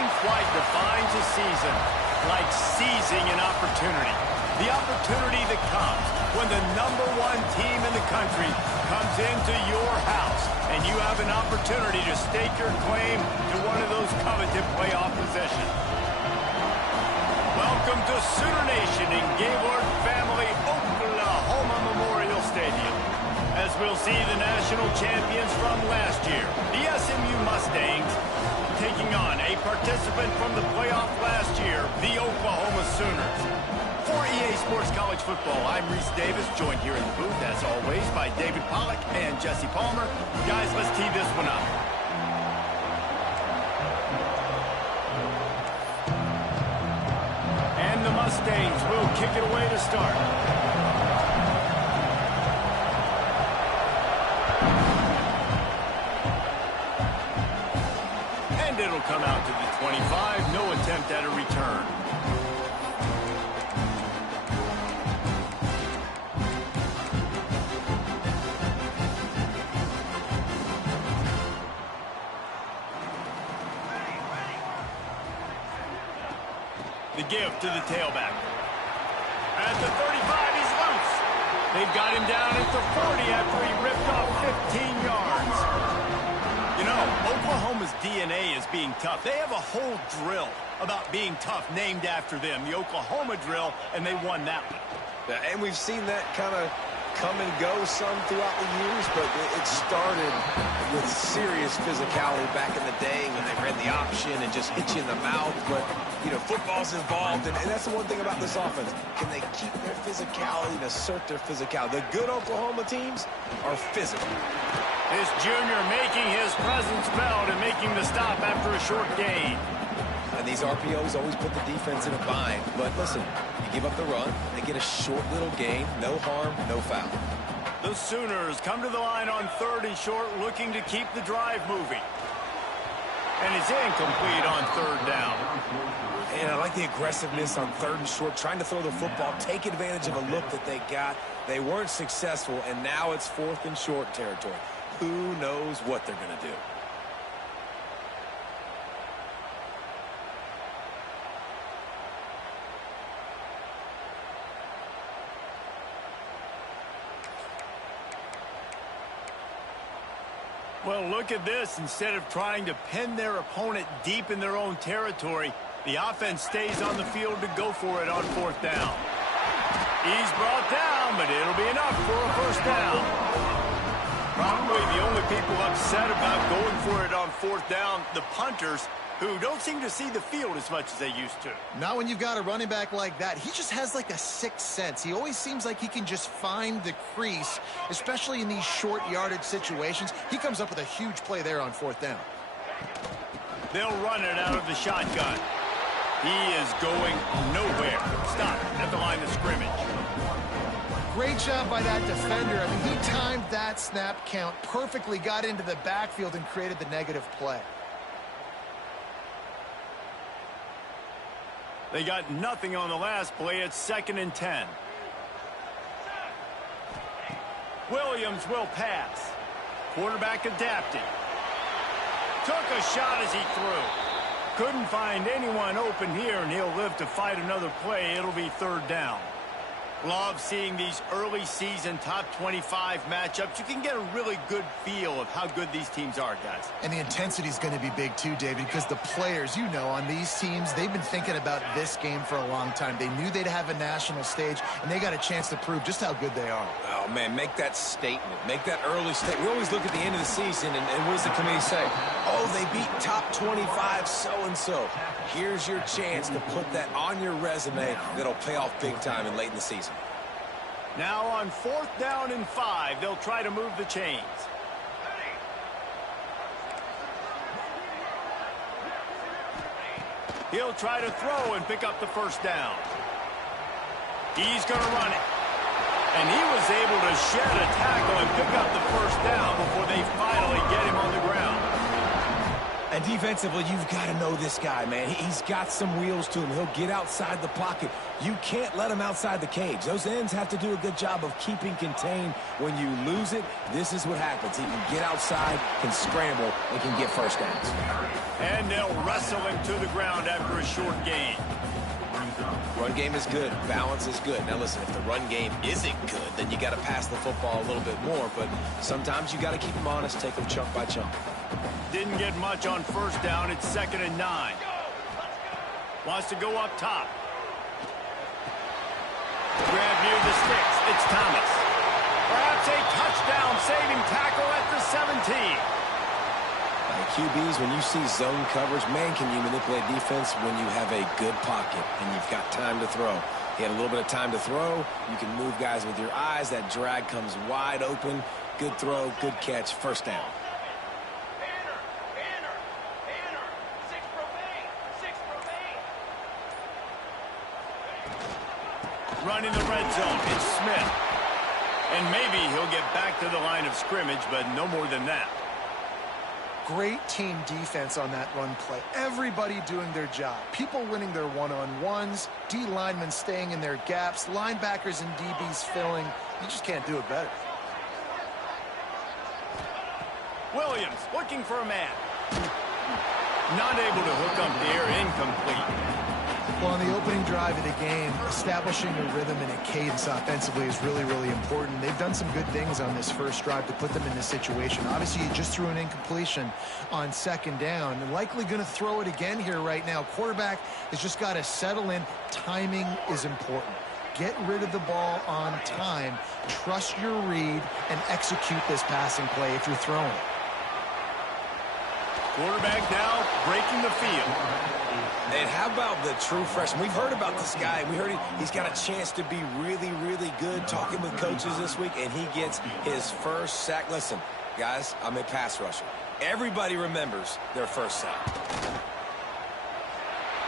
Nothing quite defines a season like seizing an opportunity. The opportunity that comes when the #1 team in the country comes into your house and you have an opportunity to stake your claim to one of those coveted playoff positions. Welcome to Sooner Nation in Gaylord Family Oklahoma Memorial Stadium, as we'll see the national champions from last year, the SMU Mustangs, taking on a participant from the playoff last year, the Oklahoma Sooners. For EA Sports College Football, I'm Reese Davis, joined here in the booth, as always, by David Pollack and Jesse Palmer. Guys, let's tee this one up. And the Mustangs will kick it away to start. And it'll come out to the 25. No attempt at a return. The give to the tailback. At the 35, he's loose. They've got him down at the 40 after he ripped off 15 yards. You know, Oklahoma's DNA is being tough. They have a whole drill about being tough named after them, the Oklahoma drill, and they won that one. Yeah, and we've seen that kind of come and go some throughout the years, but it started with serious physicality back in the day when they ran the option and just hit you in the mouth. But, you know, football's involved, and that's the one thing about this offense. Can they keep their physicality and assert their physicality? The good Oklahoma teams are physical. This junior making his presence felt and making the stop after a short gain. And these RPOs always put the defense in a bind. But listen, you give up the run, they get a short little gain, no harm, no foul. The Sooners come to the line on 3rd and short, looking to keep the drive moving. And it's incomplete on 3rd down. And I like the aggressiveness on 3rd and short, trying to throw the football, take advantage of a look that they got. They weren't successful, and now it's 4th and short territory. Who knows what they're going to do? Well, look at this. Instead of trying to pin their opponent deep in their own territory, the offense stays on the field to go for it on 4th down. He's brought down, but it'll be enough for a 1st down. Probably the only people upset about going for it on 4th down, the punters, who don't seem to see the field as much as they used to. Not when you've got a running back like that. He just has like a sixth sense. He always seems like he can just find the crease, especially in these short yardage situations. He comes up with a huge play there on 4th down. They'll run it out of the shotgun. He is going nowhere. Stop at the line of scrimmage. Great job by that defender. I mean, he timed that snap count perfectly, got into the backfield and created the negative play. They got nothing on the last play. It's 2nd and 10. Williams will pass. Quarterback adapted. Took a shot as he threw. Couldn't find anyone open here, and he'll live to fight another play. It'll be 3rd down. Love seeing these early season top 25 matchups. You can get a really good feel of how good these teams are, guys. And the intensity is going to be big too, David, because the players, you know, on these teams, they've been thinking about this game for a long time. They knew they'd have a national stage, and they got a chance to prove just how good they are. Oh, man, make that statement. Make that early statement. We always look at the end of the season, and what does the committee say? Oh, they beat top 25 so-and-so. Here's your chance to put that on your resume that'll pay off big time and late in the season. Now on 4th down and 5, they'll try to move the chains. He'll try to throw and pick up the 1st down. He's going to run it. And he was able to shed a tackle and pick up the 1st down before they finally get him on the ground. And defensively, you've got to know this guy, man. He's got some wheels to him. He'll get outside the pocket. You can't let him outside the cage. Those ends have to do a good job of keeping contained. When you lose it, this is what happens. He can get outside, can scramble, and can get first downs. And they'll wrestle him to the ground after a short gain. Run game is good. Balance is good. Now, listen, if the run game isn't good, then you got to pass the football a little bit more. But sometimes you got to keep them honest, take them chunk by chunk. Didn't get much on first down. It's 2nd and 9. Wants to go up top. Grab near the sticks. It's Thomas. Perhaps a touchdown-saving tackle at the 17. QBs, when you see zone coverage, man, can you manipulate defense when you have a good pocket and you've got time to throw. He had a little bit of time to throw. You can move guys with your eyes. That drag comes wide open. Good throw, good catch, first down. Running the red zone, it's Smith. And maybe he'll get back to the line of scrimmage, but no more than that. Great team defense on that run play. Everybody doing their job. People winning their one-on-ones, D linemen staying in their gaps, linebackers and DBs filling. You just can't do it better. Williams looking for a man. Not able to hook up there, incomplete. Well, on the opening drive of the game, establishing a rhythm and a cadence offensively is really, really important. They've done some good things on this first drive to put them in this situation. Obviously, you just threw an incompletion on 2nd down. And likely going to throw it again here right now. Quarterback has just got to settle in. Timing is important. Get rid of the ball on time. Trust your read and execute this passing play if you're throwing it. Quarterback now breaking the field. And how about the true freshman? We've heard about this guy. We heard he's got a chance to be really, really good. Talking with coaches this week, and he gets his first sack. Listen, guys, I'm a pass rusher. Everybody remembers their first sack.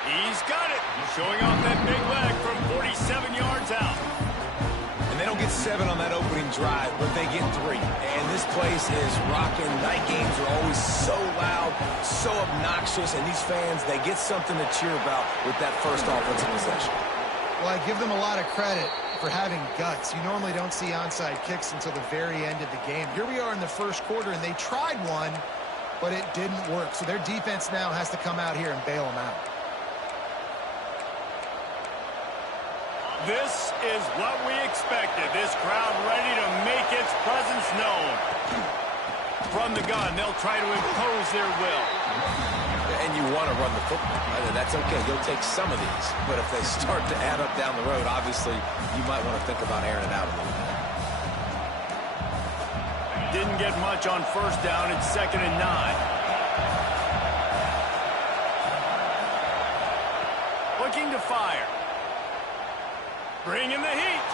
He's got it. Showing off that big leg from 47 yards out. And they don't get 7 on that opening drive, but they get 3. And this place is rocking. Night games are always so loud, so obnoxious, and these fans, they get something to cheer about with that first offensive possession. Well, I give them a lot of credit for having guts. You normally don't see onside kicks until the very end of the game. Here we are in the first quarter, and they tried one, but it didn't work. So their defense now has to come out here and bail them out. This is what we expected. This crowd ready to make its presence known. From the gun, they'll try to impose their will. And you want to run the football. That's okay. You'll take some of these. But if they start to add up down the road, obviously, you might want to think about airing it out a little bit. Didn't get much on first down. It's 2nd and 9. Looking to fire. Bringing the heat.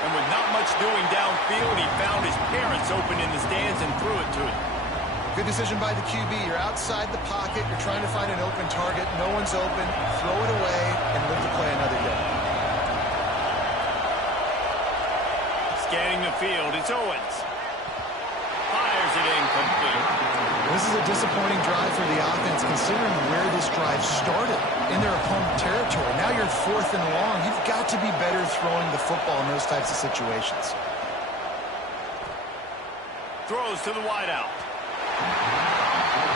And with not much doing downfield, he found his parents open in the stands and threw it to him. Good decision by the QB. You're outside the pocket. You're trying to find an open target. No one's open. Throw it away and live to play another day. Scanning the field, it's Owens. Fires it incomplete. This is a disappointing drive for the offense considering where this drive started in their opponent territory. Now you're 4th and long. You've got to be better throwing the football in those types of situations. Throws to the wideout.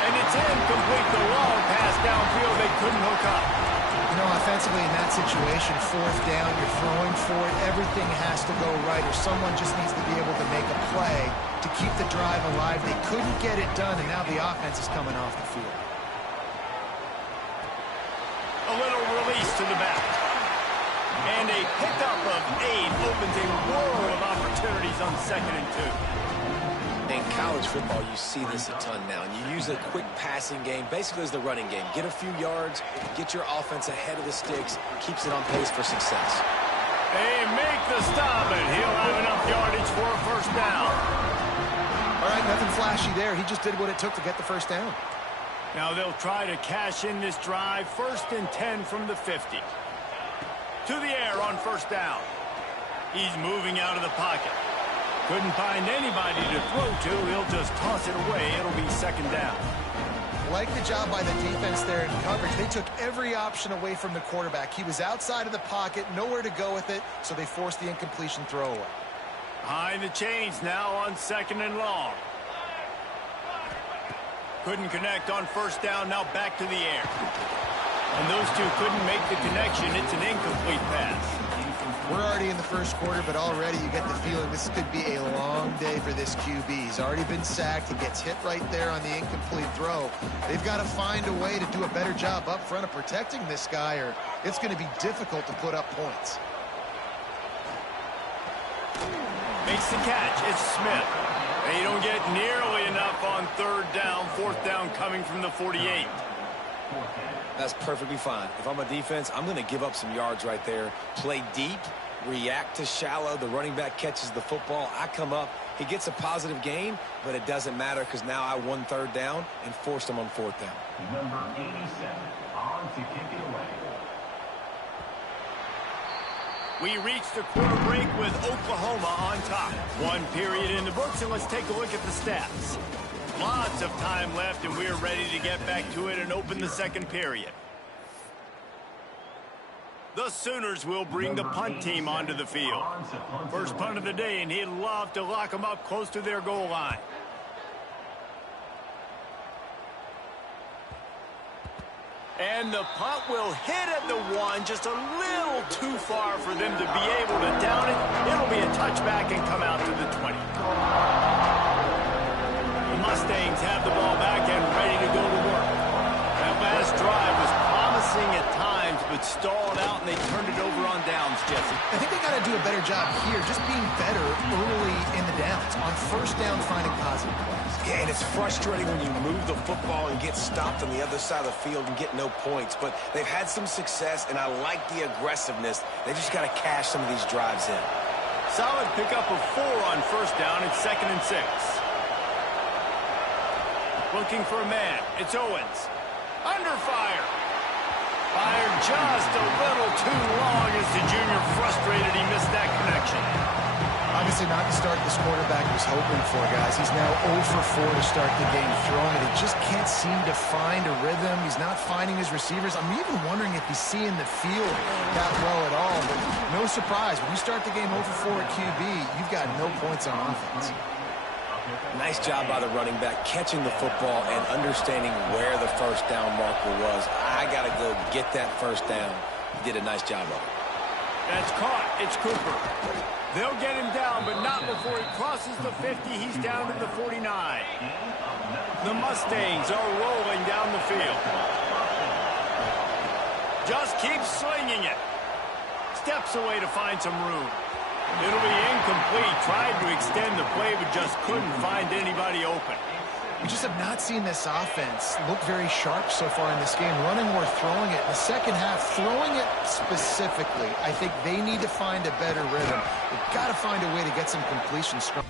And it's incomplete. The long pass downfield. They couldn't hook up. You know, offensively in that situation, 4th down, you're throwing for it. Everything has to go right, or someone just needs to be able to make a play to keep the drive alive. They couldn't get it done, and now the offense is coming off the field. A little release to the back. And a pickup of 8 opens a world of opportunities on 2nd and 2. In college football, you see this a ton now, and you use a quick passing game, basically as the running game. Get a few yards, get your offense ahead of the sticks, keeps it on pace for success. They make the stop, and he'll have enough yardage for a first down. All right, nothing flashy there. He just did what it took to get the first down. Now they'll try to cash in this drive. 1st and 10 from the 50. To the air on first down. He's moving out of the pocket. Couldn't find anybody to throw to. He'll just toss it away. It'll be 2nd down. Like the job by the defense there in coverage. They took every option away from the quarterback. He was outside of the pocket, nowhere to go with it, so they forced the incompletion throwaway. Behind the chains now on 2nd and long. Couldn't connect on 1st down, now back to the air. And those two couldn't make the connection. It's an incomplete pass. We're already in the first quarter, but already you get the feeling this could be a long day for this QB. He's already been sacked. He gets hit right there on the incomplete throw. They've got to find a way to do a better job up front of protecting this guy, or it's going to be difficult to put up points. Makes the catch. It's Smith. They don't get nearly enough on 3rd down. 4th down coming from the 48. That's perfectly fine. If I'm a defense, I'm going to give up some yards right there. Play deep, react to shallow. The running back catches the football. I come up. He gets a positive gain, but it doesn't matter because now I won 3rd down and forced him on 4th down. Number 87 on to kick it away. We reached the quarter break with Oklahoma on top. 1 period in the books, and let's take a look at the stats. Lots of time left, and we're ready to get back to it and open the 2nd period. The Sooners will bring the punt team onto the field. First punt of the day, and he'd love to lock them up close to their goal line. And the punt will hit at the 1, just a little too far for them to be able to down it. It'll be a touchback and come out to the 20. The Mustangs have the ball back and ready to go to work. That last drive was promising at times, but stalled out, and they turned it over on downs, Jesse. I think they got to do a better job here, just being better early in the downs. On 1st down, finding positive plays. Yeah, and it's frustrating when you move the football and get stopped on the other side of the field and get no points. But they've had some success, and I like the aggressiveness. They just got to cash some of these drives in. Solid pickup of 4 on 1st down. It's 2nd and 6. Looking for a man. It's Owens. Under fire. Fired just a little too long as the junior frustrated. He missed that connection. Obviously not the start this quarterback was hoping for, guys. He's now 0 for 4 to start the game throwing it. He just can't seem to find a rhythm. He's not finding his receivers. I'm even wondering if he's seeing the field that well at all. But no surprise. When you start the game 0 for 4 at QB, you've got no points on offense. Nice job by the running back, catching the football and understanding where the 1st down marker was. I got to go get that 1st down. He did a nice job of it. That's caught. It's Cooper. They'll get him down, but not before he crosses the 50. He's down to the 49. The Mustangs are rolling down the field. Just keeps slinging it. Steps away to find some room. It'll be incomplete. Tried to extend the play, but just couldn't find anybody open. We just have not seen this offense look very sharp so far in this game, running or throwing it. In the second half, throwing it specifically, I think they need to find a better rhythm. They've got to find a way to get some completion strong.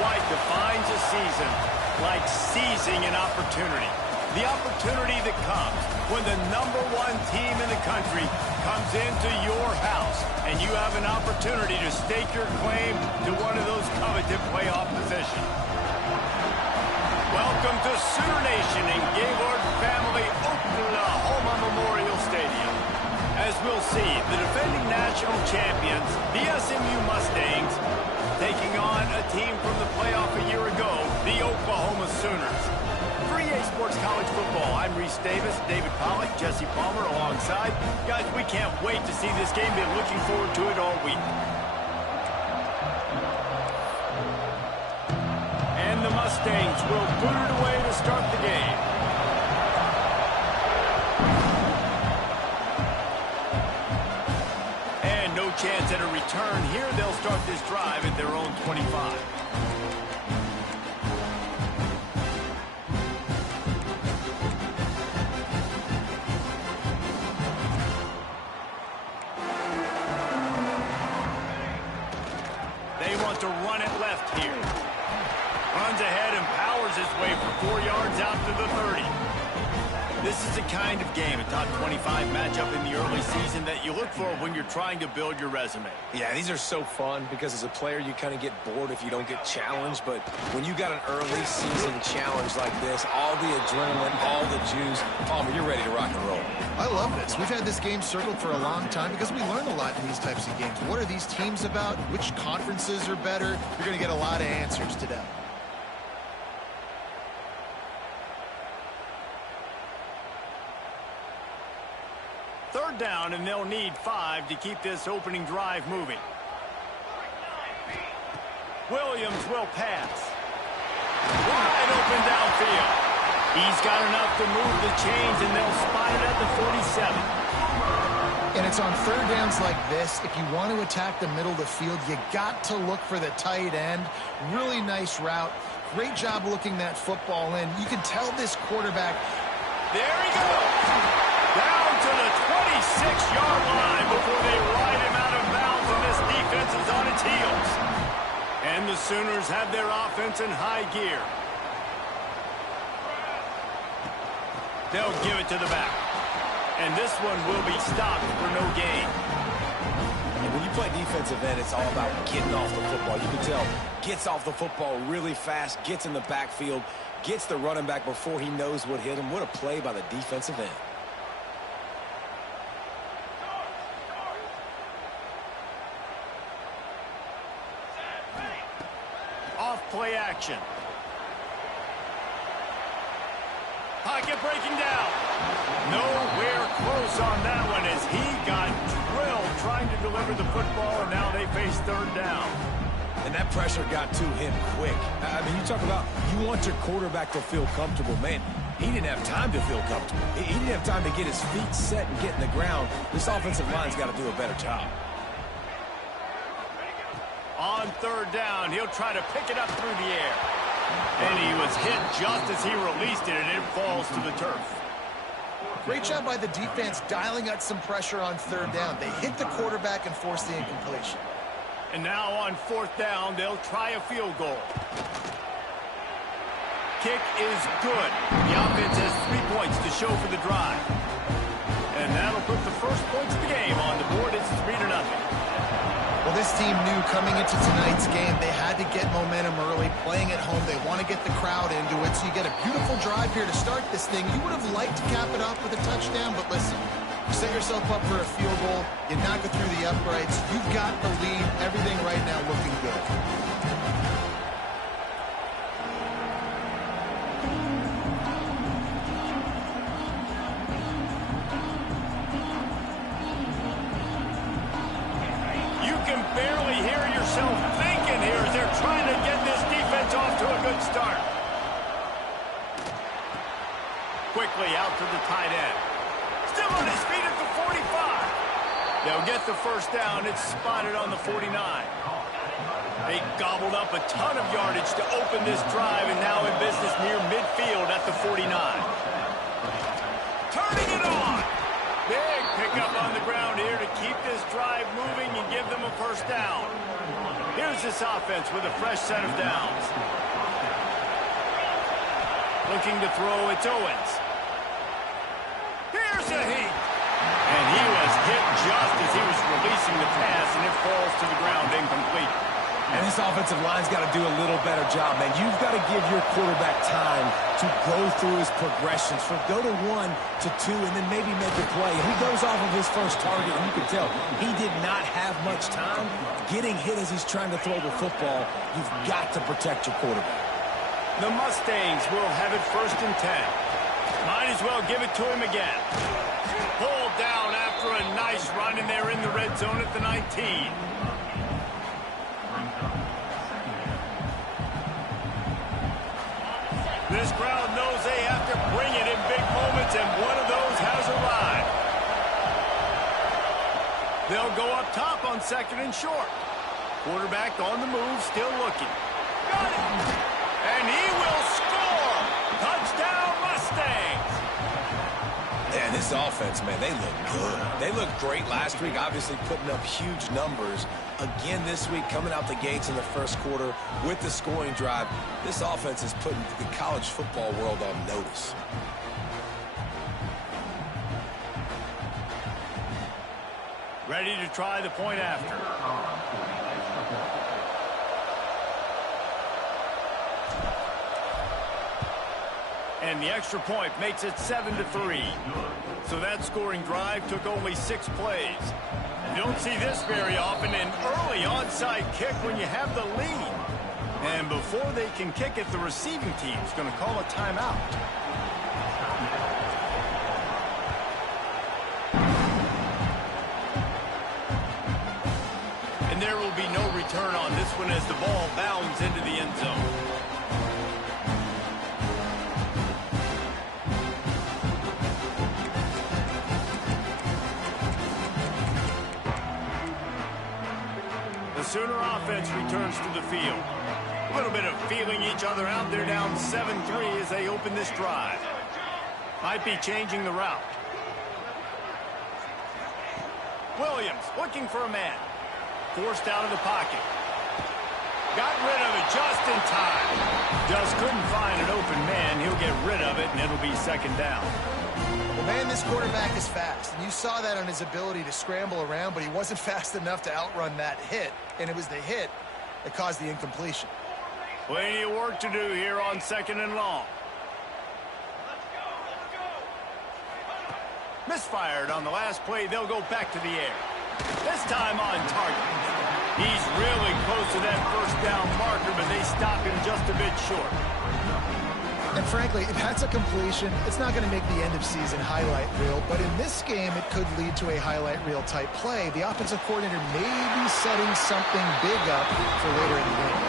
quite defines a season like seizing an opportunity. The opportunity that comes when the #1 team in the country comes into your house and you have an opportunity to stake your claim to one of those coveted playoff positions. Welcome to Sooner Nation in Gaylord Family Oklahoma Memorial Stadium. As we'll see, the defending national champions, the SMU Mustangs, taking on a team from the playoff a year ago, the Oklahoma Sooners. For EA Sports College Football, I'm Reese Davis, David Pollack, Jesse Palmer alongside. Guys, we can't wait to see this game. Been looking forward to it all week. And the Mustangs will boot it away to start the game. And no chance at a return here. They'll start this drive at their own 25. They want to run it left here. Runs ahead and powers his way for 4 yards out to the 30. This is the kind of game, a top 25 matchup in the early season that you look for when you're trying to build your resume. Yeah, these are so fun because as a player, you kind of get bored if you don't get challenged. But when you got an early season challenge like this, all the adrenaline, all the juice, Palmer, you're ready to rock and roll. I love this. We've had this game circled for a long time because we learn a lot in these types of games. What are these teams about? Which conferences are better? You're going to get a lot of answers today. Third down, and they'll need 5 to keep this opening drive moving. Williams will pass. Wide open downfield. He's got enough to move the chains, and they'll spot it at the 47. And it's on third downs like this. If you want to attack the middle of the field, you got to look for the tight end. Really nice route. Great job looking that football in. You can tell this quarterback. There he goes. Down to the 26-yard line before they ride him out of bounds, and this defense is on its heels. And the Sooners have their offense in high gear. They'll give it to the back. And this one will be stopped for no gain. And when you play defensive end, it's all about getting off the football. You can tell, gets off the football really fast, gets in the backfield, gets the running back before he knows what hit him. What a play by the defensive end. Play action. Pocket breaking down. Nowhere close on that one as he got drilled trying to deliver the football, and now they face third down. And that pressure got to him quick. I mean, you talk about you want your quarterback to feel comfortable. Man, he didn't have time to feel comfortable. He didn't have time to get his feet set and get in the ground. This offensive line's got to do a better job. On third down, he'll try to pick it up through the air. And he was hit just as he released it, and it falls to the turf. Great job by the defense dialing out some pressure on third down. They hit the quarterback and forced the incompletion. And now on fourth down, they'll try a field goal. Kick is good. The offense has 3 points to show for the drive. And that'll put the first points of the game on the board. It's 3-0. Well, this team knew coming into tonight's game they had to get momentum early, playing at home. They want to get the crowd into it, so you get a beautiful drive here to start this thing. You would have liked to cap it off with a touchdown, but listen, you set yourself up for a field goal, you knock it through the uprights, you've got the lead, everything right now looking good. Barely hear yourself thinking here as they're trying to get this defense off to a good start. Quickly out to the tight end. Still on his feet at the 45. They'll get the first down. It's spotted on the 49. They gobbled up a ton of yardage to open this drive, and now in business near midfield at the 49. Turning it on. Big pickup on the ground here to keep this drive moving and give them a first down. Here's leaves this offense with a fresh set of downs. Looking to throw, it's Owens. Here's a heat. And he was hit just as he was releasing the pass, and it falls to the ground incomplete. And this offensive line's got to do a little better job, man. You've got to give your quarterback time to go through his progressions. From go to 1 to 2 and then maybe make a play. And he goes off of his first target, and you can tell he did not have much time getting hit as he's trying to throw the football. You've got to protect your quarterback. The Mustangs will have it 1st and 10. Might as well give it to him again. Pulled down after a nice run, and they're in the red zone at the 19. This crowd knows they have to bring it in big moments, and one of those has arrived. They'll go up top on 2nd and short. Quarterback on the move, still looking. Got it! And he will score! Touchdown, Mustangs! And this offense, man, they look good. They looked great last week, obviously putting up huge numbers. Again this week, coming out the gates in the first quarter with the scoring drive. This offense is putting the college football world on notice. Ready to try the point after. And the extra point makes it 7-3. So that scoring drive took only 6 plays. You don't see this very often, an early onside kick when you have the lead. And before they can kick it, the receiving team's going to call a timeout. And there will be no return on this one as the ball bounds into the end zone. The Sooner offense returns to the field. A little bit of feeling each other out. They're down 7-3 as they open this drive. Might be changing the route. Williams looking for a man. Forced out of the pocket. Got rid of it just in time. Just couldn't find an open man. He'll get rid of it, and it'll be 2nd down. Well, man, this quarterback is fast. And you saw that on his ability to scramble around, but he wasn't fast enough to outrun that hit. And it was the hit that caused the incompletion. Plenty of work to do here on 2nd and long. Misfired on the last play. They'll go back to the air. This time on target. He's really close to that 1st down marker, but they stop him just a bit short. And frankly, if that's a completion, it's not going to make the end-of-season highlight reel. But in this game, it could lead to a highlight reel type play. The offensive coordinator may be setting something big up for later in the game.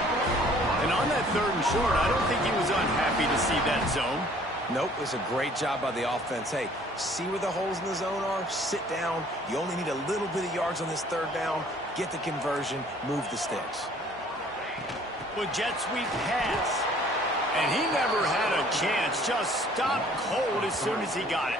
And on that 3rd and short, I don't think he was unhappy to see that zone. Nope, it was a great job by the offense. Hey, see where the holes in the zone are? Sit down. You only need a little bit of yards on this 3rd down. Get the conversion. Move the sticks. With jet sweep pass. And he never had a chance. Just stopped cold as soon as he got it.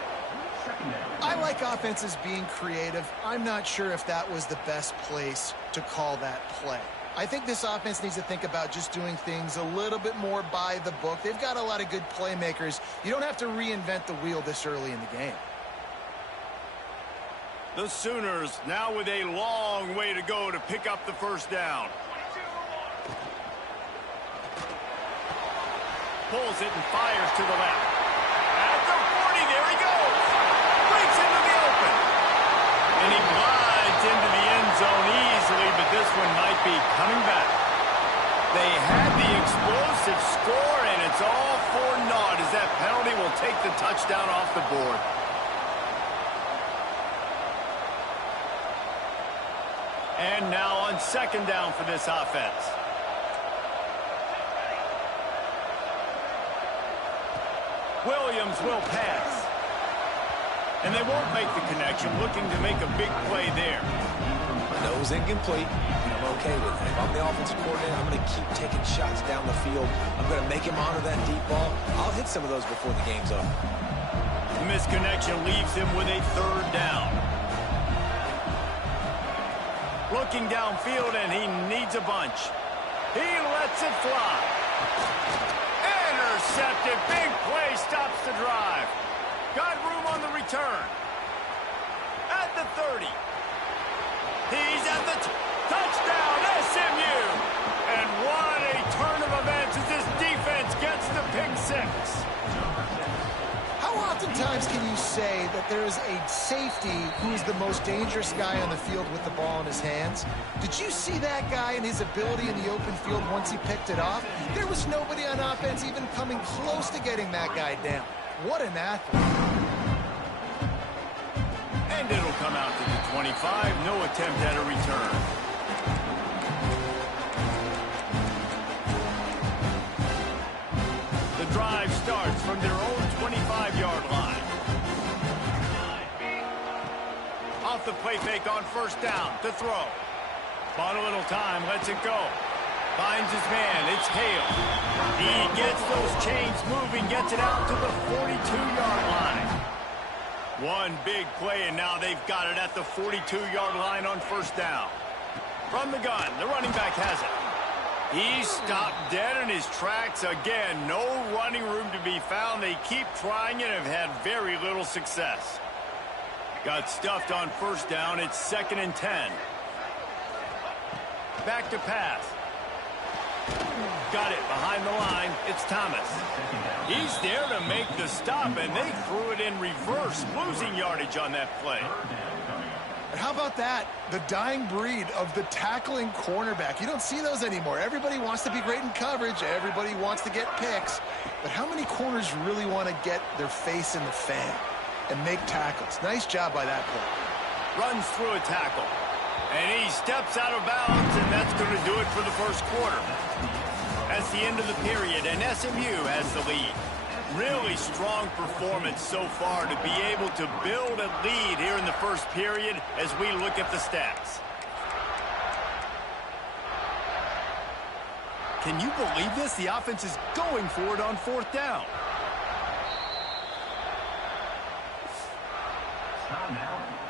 I like offenses being creative. I'm not sure if that was the best place to call that play. I think this offense needs to think about just doing things a little bit more by the book. They've got a lot of good playmakers. You don't have to reinvent the wheel this early in the game. The Sooners now with a long way to go to pick up the 1st down. Pulls it and fires to the left. At the 40, there he goes. Breaks into the open. And he glides into the end zone easily, but this one might be coming back. They had the explosive score, and it's all for naught as that penalty will take the touchdown off the board. And now on 2nd down for this offense. Williams will pass. And they won't make the connection, looking to make a big play there. Nose incomplete. I'm okay with it. If I'm the offensive coordinator, I'm going to keep taking shots down the field. I'm going to make him honor that deep ball. I'll hit some of those before the game's over. The misconnection leaves him with a 3rd down. Looking downfield, and he needs a bunch. He lets it fly. Intercepted. Big play stops the drive. Got room on the return. At the 30. He's at the touchdown, SMU. And what a turn of events as this defense gets the pick six. How oftentimes can you say that there is a safety who is the most dangerous guy on the field with the ball in his hands? Did you see that guy and his ability in the open field once he picked it off? There was nobody on offense even coming close to getting that guy down. What an athlete. And it'll come out to the 25. No attempt at a return. The drive starts from their own 25-yard line. Off the play fake on first down to throw. Bought a little time, lets it go. Finds his man, it's Hale. He gets those chains moving, gets it out to the 42-yard line. One big play, and now they've got it at the 42-yard line on first down. From the gun, the running back has it. He's stopped dead in his tracks again. No running room to be found. They keep trying and have had very little success. Got stuffed on first down. It's 2nd and 10. Back to pass. Got it behind the line. It's Thomas. He's there to make the stop, and they threw it in reverse, losing yardage on that play. And how about that? The dying breed of the tackling cornerback. You don't see those anymore. Everybody wants to be great in coverage. Everybody wants to get picks. But how many corners really want to get their face in the fan and make tackles? Nice job by that play. Runs through a tackle. And he steps out of bounds, and that's going to do it for the first quarter. That's the end of the period, and SMU has the lead. Really strong performance so far to be able to build a lead here in the first period as we look at the stats. Can you believe this? The offense is going for it on fourth down. Timeout.